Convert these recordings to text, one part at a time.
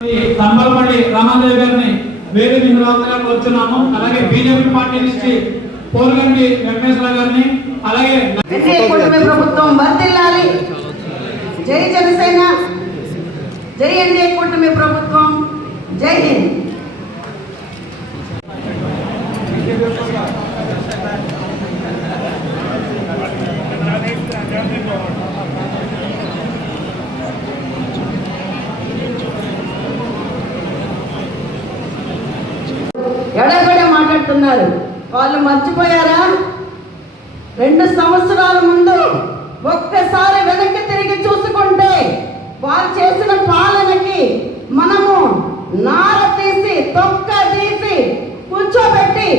తంబలపల్లి రామాదేవి గారిని వేరే నిధులుగా కోరుతున్నాము. అలాగే బీజేపీ పార్టీ నుంచి పోరుగంటి వెంకటేశ్వర గారిని, అలాగే ప్రభుత్వం వర్ధిల్లాలి. జై జనసేన, జై ఎన్డీఏ కూటమి ప్రభుత్వం, జై హింద్. ఎడబడే మాట్లాడుతున్నారు. వాళ్ళు మర్చిపోయారా? 2 సంవత్సరాల ముందు ఒక్కసారి వెనక్కి తిరిగి చూసుకుంటే వారు చేసిన పాలనకి మనము నార తీసి తొక్క తీసి కూర్చోబెట్టి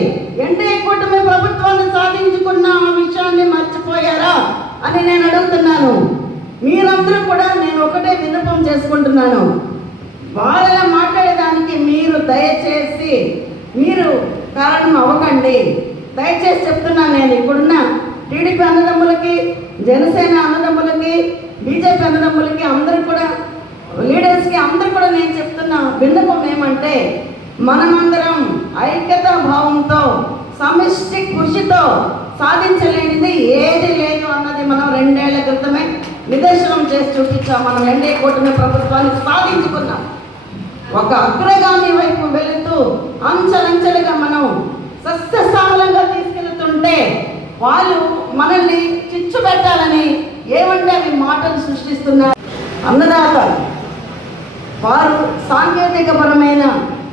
ఎన్డీఏ కూటమి ప్రభుత్వాన్ని సాధించుకున్న ఆ విషయాన్ని మర్చిపోయారా అని నేను అడుగుతున్నాను. మీరందరూ కూడా నేను ఒకటే విన్నపం చేసుకుంటున్నాను. వాళ్ళ మాట్లాడేదానికి దయచేసి మీరు కారణం అవ్వకండి. దయచేసి చెప్తున్నాను. నేను ఇప్పుడున్న టీడీపీ అన్నదమ్ములకి, జనసేన అన్నదమ్ములకి, బీజేపీ అన్నదమ్ములకి, అందరూ కూడా లీడర్స్కి అందరూ కూడా నేను చెప్తున్న విన్నపం ఏమంటే, మనమందరం ఐక్యతా భావంతో సమిష్టి కృషితో సాధించలేనిది ఏది లేదు అన్నది మనం 2 ఏళ్ల క్రితమే నిదర్శనం చేసి చూపించాం. మనం ఎన్డీఏ కూటమి ప్రభుత్వాన్ని సాధించుకున్నాం. ఒక అగ్రగామి వైపు వెళుతూ అంచెలంచెలుగా మనం సస్యశ్యామలంగా తీసుకెళ్తుంటే వాళ్ళు మనల్ని చిచ్చు పెట్టాలని ఏమంటే అవి మాటలు సృష్టిస్తున్నారు. అన్నదాత వారు సాంకేతికపరమైన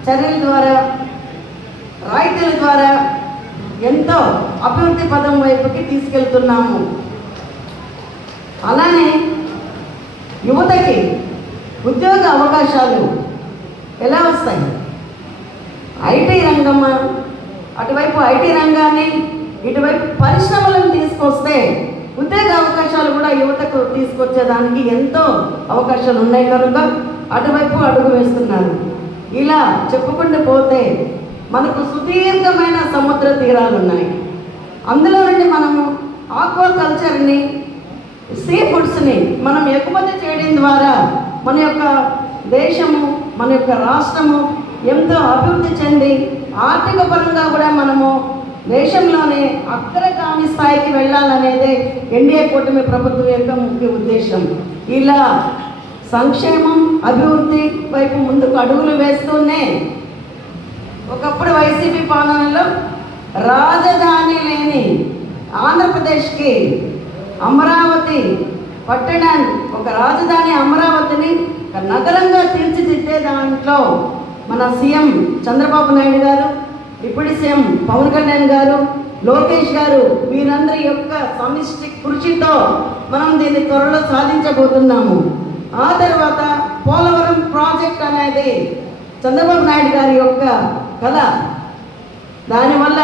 చర్యల ద్వారా, రాయితీల ద్వారా ఎంతో అభివృద్ధి పదం వైపుకి తీసుకెళ్తున్నాము. అలానే యువతకి ఉద్యోగ అవకాశాలు ఎలా వస్తాయి? ఐటీ రంగం, అటువైపు ఐటీ రంగాన్ని, ఇటువైపు పరిశ్రమలను తీసుకొస్తే ఉద్యోగ అవకాశాలు కూడా యువతకు తీసుకొచ్చేదానికి ఎంతో అవకాశాలు ఉన్నాయి కనుక అటువైపు అడుగు వేస్తున్నారు. ఇలా చెప్పుకుంటూ పోతే మనకు సుదీర్ఘమైన సముద్ర తీరాలు ఉన్నాయి. అందులో నుండి మనము ఆక్వాకల్చర్ని, సీ ఫుడ్స్ని మనం ఎగుమతి చేయడం ద్వారా మన యొక్క దేశము, మన యొక్క రాష్ట్రము ఎంతో అభివృద్ధి చెంది ఆర్థిక పరంగా కూడా మనము దేశంలోనే అగ్రగామి స్థాయికి వెళ్ళాలనేదే ఎన్డీఏ కూటమి ప్రభుత్వం యొక్క ముఖ్య ఉద్దేశం. ఇలా సంక్షేమం, అభివృద్ధి వైపు ముందుకు అడుగులు వేస్తూనే ఒకప్పుడు వైసీపీ పాలనలో రాజధాని లేని ఆంధ్రప్రదేశ్కి అమరావతి పట్టణాన్ని, ఒక రాజధాని అమరావతిని ఒక నగరంగా తీర్చిదిద్దే దాంట్లో మన సీఎం చంద్రబాబు నాయుడు గారు, డిప్యూటీ సీఎం పవన్ కళ్యాణ్ గారు, లోకేష్ గారు వీరందరి యొక్క సమిష్టి కృషితో మనం దీన్ని త్వరలో సాధించబోతున్నాము. ఆ తర్వాత పోలవరం ప్రాజెక్ట్ అనేది చంద్రబాబు నాయుడు గారి యొక్క కళ. దానివల్ల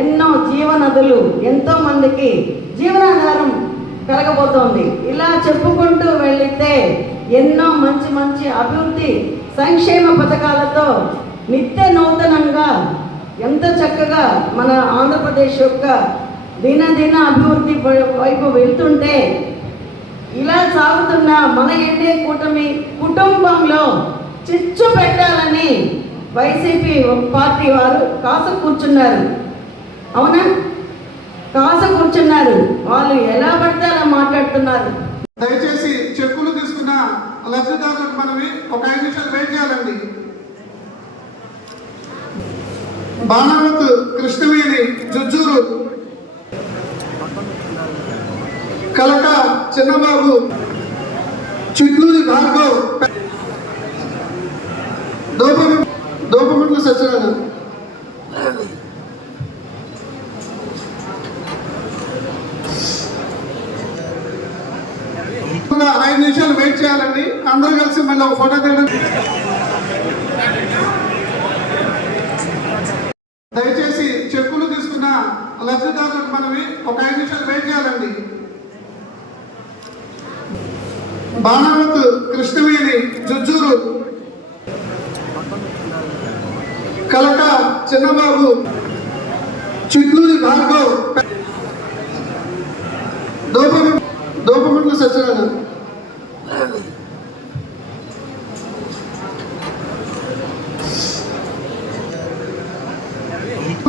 ఎన్నో జీవనదులు, ఎంతో మందికి జీవనాధారం కలగబోతోంది. ఇలా చెప్పుకుంటూ వెళితే ఎన్నో మంచి మంచి అభివృద్ధి సంక్షేమ పథకాలతో నిత్య నూతనంగా ఎంతో చక్కగా మన ఆంధ్రప్రదేశ్ యొక్క దినదిన అభివృద్ధి వైపు వెళ్తుంటే, ఇలా సాగుతున్న మన ఎన్డీఏ కూటమి కుటుంబంలో చిచ్చు పెట్టాలని వైసీపీ పార్టీ వారు కాస కూర్చున్నారు. అవునా? కాస కూర్చున్నారు. వాళ్ళు ఎలా పడితే అలా మాట్లాడుతున్నారు. దయచేసి చెక్కులు తీసుకున్న లబ్ధిదారులకు మనవి ఒక 5 నిమిషాలు వెయిట్ చేయాలండి. బాణవత్ కృష్ణవేణి జుజ్జూరు, కలక చిన్నబాబు, చిట్లూరి భార్గవ్, దోపమిట్ల సత్యనారాయణ. ఇంకా 5 నిమిషాలు వెయిట్ చేయాలండి. అందరూ కలిసి మళ్ళీ ఒక ఫోటో తీయడం. దయచేసి చెక్కులు తీసుకున్న లబ్ధిదారులకు మనవి ఒక 5 నిమిషాలు వెయిట్ చేయాలండి. బాణవత్ కృష్ణవేణి జుజ్జూరు, కలక చిన్నబాబు, చిట్లూరి భార్గవ్, దోపమిట్ల సత్యనారాయణ.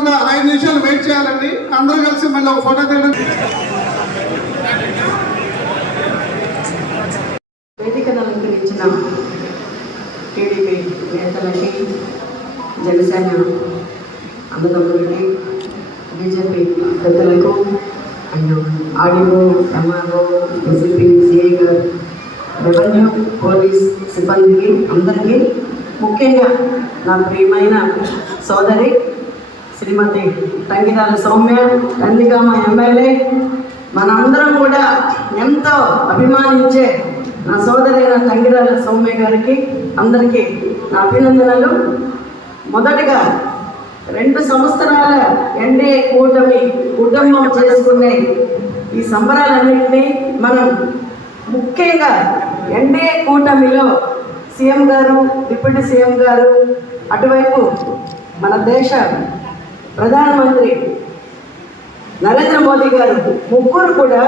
కూడా 5 నిమిషాలు వెయిట్ చేయాలండి. అందరూ కలిసి మళ్ళీ ఒక ఫోటో తీయడం. వేదికను అలంకరించిన టీడీపీ నేతలకి, జనసేన అన్నదమ్ములకి, బీజేపీ పెద్దలకు, ఆడియో, ఎంఆర్ఓ, ఎస్పీ, సిఐ గారు, రెవెన్యూ, పోలీస్ సిబ్బందికి అందరికీ, ముఖ్యంగా నా ప్రియమైన సోదరి శ్రీమతి తంగిరాల సౌమ్య, నందిగామ ఎమ్మెల్యే, మనందరం కూడా ఎంతో అభిమానించే నా సోదరైన తంగిరాల సౌమ్య గారికి అందరికీ నా అభినందనలు. మొదటగా 2 సంవత్సరాల ఎన్డీఏ కూటమి కుటుంబం చేసుకునే ఈ సంబరాలన్నింటినీ మనం ముఖ్యంగా ఎన్డీఏ కూటమిలో సీఎం గారు, డిప్యూటీ సీఎం గారు, అటువైపు మన దేశ ప్రధానమంత్రి నరేంద్ర మోదీ గారు ముగ్గురు కూడా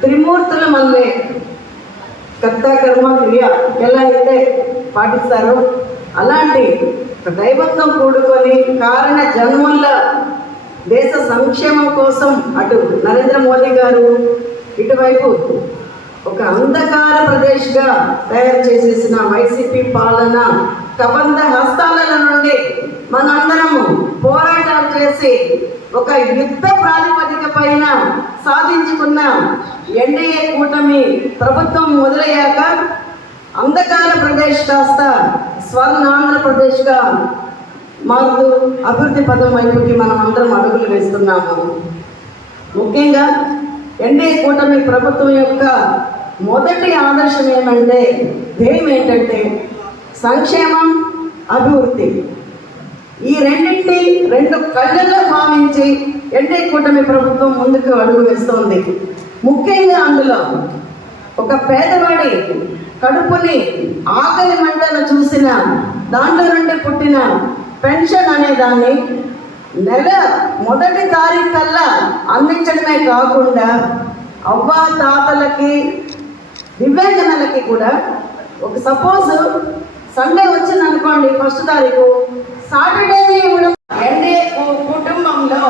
త్రిమూర్తుల మళ్ళీ కర్త కర్మ క్రియ ఎలా అయితే పాటిస్తారో అలాంటి దైవత్వం కూడుకొని కారణ జన్మల దేశ సంక్షేమం కోసం అటు నరేంద్ర మోదీ గారు ఇటువైపు ఒక అంధకార ప్రదేశ్గా తయారు చేసేసిన వైసీపీ పాలన కబంధ హస్తాల నుండి మనందరము పోరాటాలు చేసి ఒక యుద్ధ ప్రాతిపదిక పైన సాధించుకున్న ఎన్డీఏ కూటమి ప్రభుత్వం మొదలయ్యాక అంధకార ప్రదేశ్ కాస్త స్వర్ణాంధ్రప్రదేశ్గా మారుతూ అభివృద్ధి పదం వైపుకి మనం అందరం అడుగులు వేస్తున్నాము. ముఖ్యంగా ఎన్డీఏ కూటమి ప్రభుత్వం యొక్క మొదటి ఆదర్శం ఏమంటే, ధ్యేయం ఏంటంటే సంక్షేమం, అభివృద్ధి. ఈ రెండింటినీ 2 కళ్ళల్లో భావించి ఎన్డీఏ కూటమి ప్రభుత్వం ముందుకు అడుగు వేస్తోంది. ముఖ్యంగా అందులో ఒక పేదవాడి కడుపుని ఆకలి మంటను చూసిన దాంట్లో నుండి పుట్టిన పెన్షన్ అనే దాన్ని నెల మొదటి తారీఖు కల్లా అందించడమే కాకుండా అవ్వ తాతలకి, దివ్యాంగనలకి కూడా ఒక సపోజ్ సండే వచ్చింది అనుకోండి 1వ తారీఖు, సాటర్డేనే ఇవ్వడం. ఎన్డీఏ కుటుంబంలో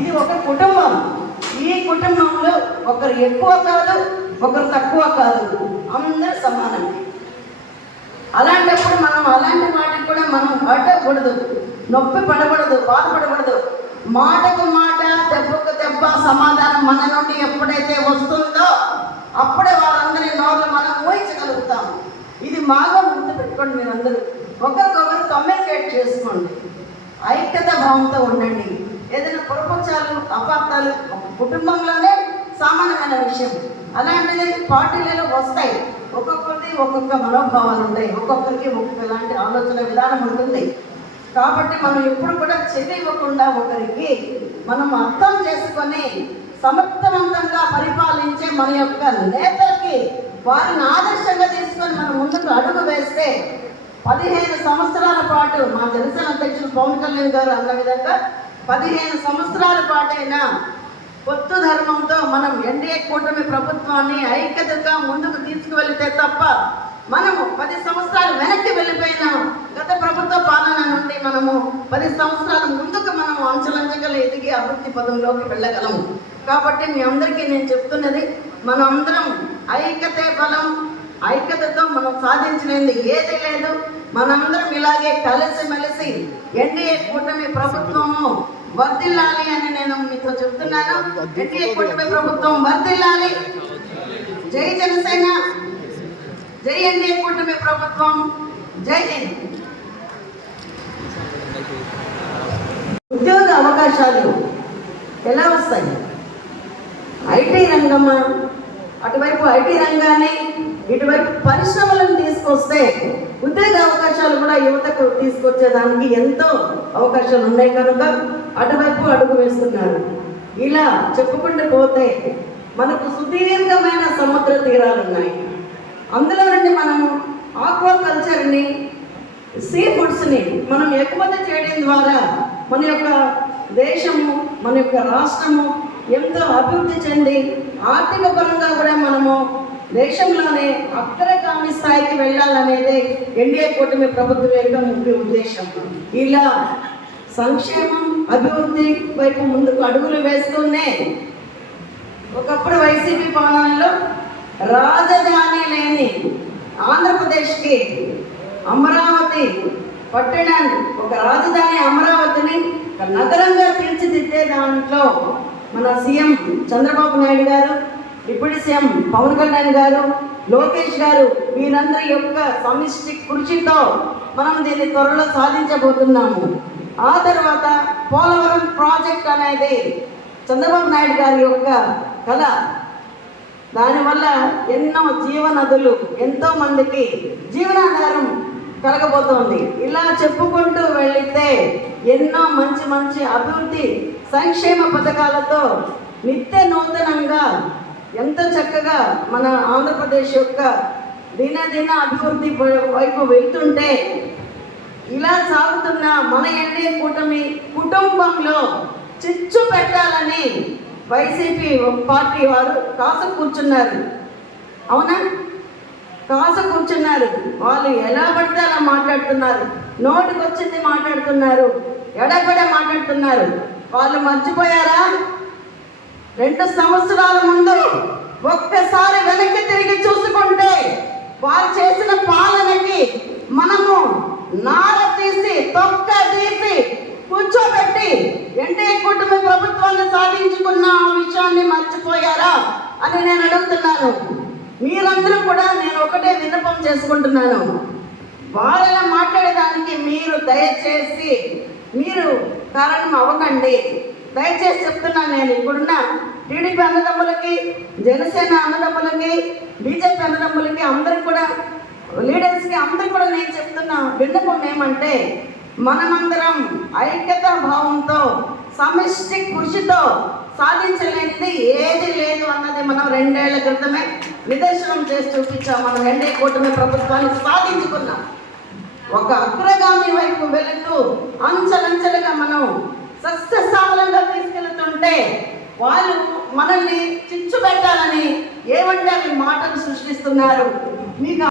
ఇది ఒక కుటుంబం. ఈ కుటుంబంలో ఒకరు ఎక్కువ కాదు, ఒకరు తక్కువ కాదు, అందరూ సమానం. అలాంటప్పుడు మనం అలాంటి వాటికి కూడా మనం పడకూడదు, నొప్పి పడకూడదు, బాధపడకూడదు. మాటకు మాట, దెబ్బకు దెబ్బ సమాధానం మన నుండి ఎప్పుడైతే వస్తుందో అప్పుడే వాళ్ళందరి నోళ్ళు మనం ఊహించగలుగుతాం. ఇది బాగా గుర్తుపెట్టుకోండి. మీరందరూ ఒకరికొకరు కమ్యూనికేట్ చేసుకోండి, ఐక్యత భావంతో ఉండండి. ఏదైనా పొరపక్షాలు, అపార్థాలు కుటుంబంలోనే సామాన్యమైన విషయం. అలాంటిది పార్టీలలో వస్తాయి. ఒక్కొక్కరికి ఒక్కొక్క మనోభావాలు ఉంటాయి, ఒక్కొక్కరికి ఒక్కొక్కలాంటి ఆలోచన విధానం ఉంటుంది. కాబట్టి మనం ఎప్పుడు కూడా చెల్లివ్వకుండా ఒకరికి మనం అర్థం చేసుకొని సమర్థవంతంగా పరిపాలించే మన యొక్క నేతలకి వారిని ఆదర్శంగా తీసుకొని మనం ముందుకు అడుగు వేస్తే 15 సంవత్సరాల పాటు మా జనసేన అధ్యక్షులు పవన్ కళ్యాణ్ గారు అన్న విధంగా 15 సంవత్సరాల పాటైనా పొత్తు ధర్మంతో మనం ఎన్డీఏ కూటమి ప్రభుత్వాన్ని ఐక్యతగా ముందుకు తీసుకువెళితే తప్ప మనము 10 సంవత్సరాలు వెనక్కి వెళ్ళిపోయిన గత ప్రభుత్వ పాలన నుండి మనము 10 సంవత్సరాల ముందుకు మనం అంచెలంచెగా ఎదిగి అభివృద్ధి పదంలోకి వెళ్ళగలము. కాబట్టి మీ అందరికీ నేను చెప్తున్నది, మనం అందరం ఐక్యతే బలం, ఐక్యతతో మనం సాధించినది ఏది లేదు. మనందరం ఇలాగే కలిసిమెలిసి ఎన్డీఏ కూటమి ప్రభుత్వము వర్ధిల్లాలి అని నేను మీతో చెప్తున్నాను. ఎన్డీఏ కూటమి ప్రభుత్వం వర్ధిల్లాలి. జై జనసేన, జై ఎన్డీఏ కూటమి ప్రభుత్వం, జై హింద్. ఉద్యోగ అవకాశాలు ఎలా వస్తాయి? ఐటీ రంగం, అటువైపు ఐటీ రంగాన్ని, ఇటువైపు పరిశ్రమలను తీసుకొస్తే ఉద్యోగ అవకాశాలు కూడా యువతకు తీసుకొచ్చేదానికి ఎంతో అవకాశాలు ఉన్నాయి కనుక అటువైపు అడుగు వేస్తున్నారు. ఇలా చెప్పుకుంటూ పోతే మనకు సుదీర్ఘమైన సముద్ర తీరాలు ఉన్నాయి. అందులో నుండి మనము ఆక్వాకల్చర్ని, సీ ఫుడ్స్ని మనం ఎగుమతి చేయడం ద్వారా మన యొక్క దేశము, మన యొక్క రాష్ట్రము ఎంతో అభివృద్ధి చెంది ఆర్థిక పరంగా కూడా మనము దేశంలోనే అగ్రగామి స్థాయికి వెళ్ళాలనేదే ఎన్డీఏ కూటమి ప్రభుత్వం యొక్క ముఖ్య ఉద్దేశం. ఇలా సంక్షేమం అభివృద్ధి వైపు ముందుకు అడుగులు వేస్తూనే ఒకప్పుడు వైసీపీ పాలనలో రాజధాని లేని ఆంధ్రప్రదేశ్కి అమరావతి పట్టణాన్ని, ఒక రాజధాని అమరావతిని ఒక నగరంగా తీర్చిదిద్దే దాంట్లో మన సీఎం చంద్రబాబు నాయుడు గారు, డిప్యూటీ సీఎం పవన్ కళ్యాణ్ గారు, లోకేష్ గారు వీరందరి యొక్క సమిష్టి కృషితో మనం దీన్ని త్వరలో సాధించబోతున్నాము. ఆ తర్వాత పోలవరం ప్రాజెక్ట్ అనేది చంద్రబాబు నాయుడు గారి యొక్క కళ. దానివల్ల ఎన్నో జీవనదులు, ఎంతో మందికి జీవనాధారం కలగబోతోంది. ఇలా చెప్పుకుంటూ వెళితే ఎన్నో మంచి మంచి అభివృద్ధి సంక్షేమ పథకాలతో నిత్య నూతనంగా ఎంతో చక్కగా మన ఆంధ్రప్రదేశ్ యొక్క దినదిన అభివృద్ధి వైపు వెళ్తుంటే, ఇలా సాగుతున్న మన ఎన్డీఏ కూటమి కుటుంబంలో చిచ్చు పెట్టాలని వైసీపీ పార్టీ వారు కాస కూర్చున్నారు. అవునా? కాస కూర్చున్నారు. వాళ్ళు ఎలా పడితే అలా మాట్లాడుతున్నారు, నోటికి వచ్చింది మాట్లాడుతున్నారు, ఎడబడ మాట్లాడుతున్నారు. వాళ్ళు మర్చిపోయారా? 2 సంవత్సరాల ముందు ఒక్కసారి వెనక్కి తిరిగి చూసుకుంటే వారు చేసిన పాలనకి మనము నార తీసి తొక్క తీసి కూర్చోబెట్టి ఎన్డీఏ కూటమి ప్రభుత్వాన్ని సాధించుకున్న ఆ విషయాన్ని మర్చిపోయారా అని నేను అడుగుతున్నాను. మీరందరూ కూడా నేను ఒకటే విన్నపం చేసుకుంటున్నాను. వాళ్ళ మాట్లాడేదానికి మీరు దయచేసి మీరు కారణం అవ్వకండి. దయచేసి చెప్తున్నాను. నేను ఇప్పుడున్న టీడీపీ అన్నదమ్ములకి, జనసేన అన్నదమ్ములకి, బీజేపీ అన్నదమ్ములకి, అందరికి కూడా లీడర్స్కి అందరికి కూడా నేను చెప్తున్న విన్నపం ఏమంటే, మనమందరం ఐక్యతా భావంతో సమిష్టి కృషితో సాధించలేనిది ఏది లేదు అన్నది మనం 2 ఏళ్ల క్రితమే నిదర్శనం చేసి చూపించాం. మనం ఎన్డీఏ కూటమి ప్రభుత్వాన్ని సాధించుకున్నాం. ఒక అగ్రగామి వైపు వెళుతూ అంచెలంచెలుగా మనం సస్యశ్యామలంగా తీసుకెళ్తుంటే వాళ్ళు మనల్ని చిచ్చు పెట్టాలని ఏమంటే అవి మాటలు సృష్టిస్తున్నారు. మీకు